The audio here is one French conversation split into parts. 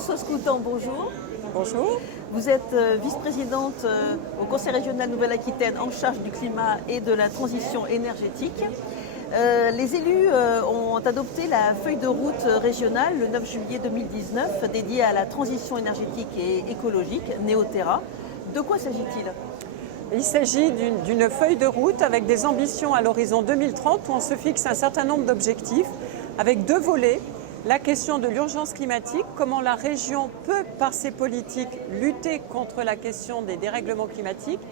Françoise Coutan, bonjour. Bonjour. Vous êtes vice-présidente au Conseil régional Nouvelle-Aquitaine en charge du climat et de la transition énergétique. Les élus ont adopté la feuille de route régionale le 9 juillet 2019 dédiée à la transition énergétique et écologique, Néoterra. De quoi s'agit-il ? Il s'agit d'une feuille de route avec des ambitions à l'horizon 2030 où on se fixe un certain nombre d'objectifs avec deux volets. La question de l'urgence climatique, comment la région peut, par ses politiques, lutter contre la question des dérèglements climatiques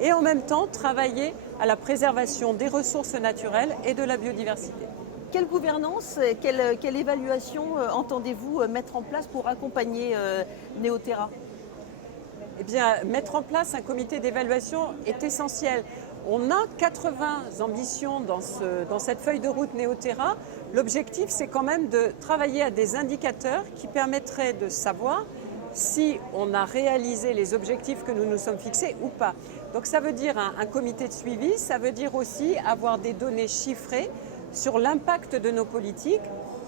et en même temps travailler à la préservation des ressources naturelles et de la biodiversité. Quelle gouvernance, quelle évaluation entendez-vous mettre en place pour accompagner Néoterra ? Eh bien, mettre en place un comité d'évaluation est essentiel. On a 80 ambitions dans cette feuille de route Néoterra. L'objectif, c'est quand même de travailler à des indicateurs qui permettraient de savoir si on a réalisé les objectifs que nous nous sommes fixés ou pas. Donc ça veut dire un comité de suivi, ça veut dire aussi avoir des données chiffrées sur l'impact de nos politiques,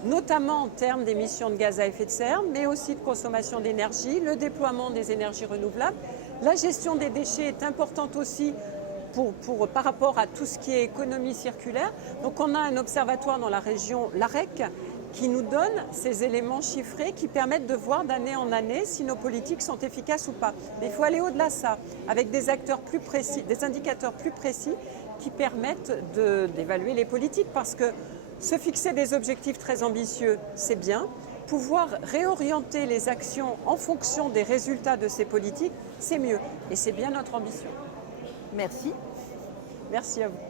notamment en termes d'émissions de gaz à effet de serre, mais aussi de consommation d'énergie, le déploiement des énergies renouvelables. La gestion des déchets est importante aussi par rapport à tout ce qui est économie circulaire. Donc on a un observatoire dans la région, l'AREC, qui nous donne ces éléments chiffrés qui permettent de voir d'année en année si nos politiques sont efficaces ou pas. Mais il faut aller au-delà de ça, avec des acteurs plus précis, des indicateurs plus précis qui permettent d'évaluer les politiques. Parce que se fixer des objectifs très ambitieux, c'est bien. Pouvoir réorienter les actions en fonction des résultats de ces politiques, c'est mieux. Et c'est bien notre ambition. Merci. Merci à vous.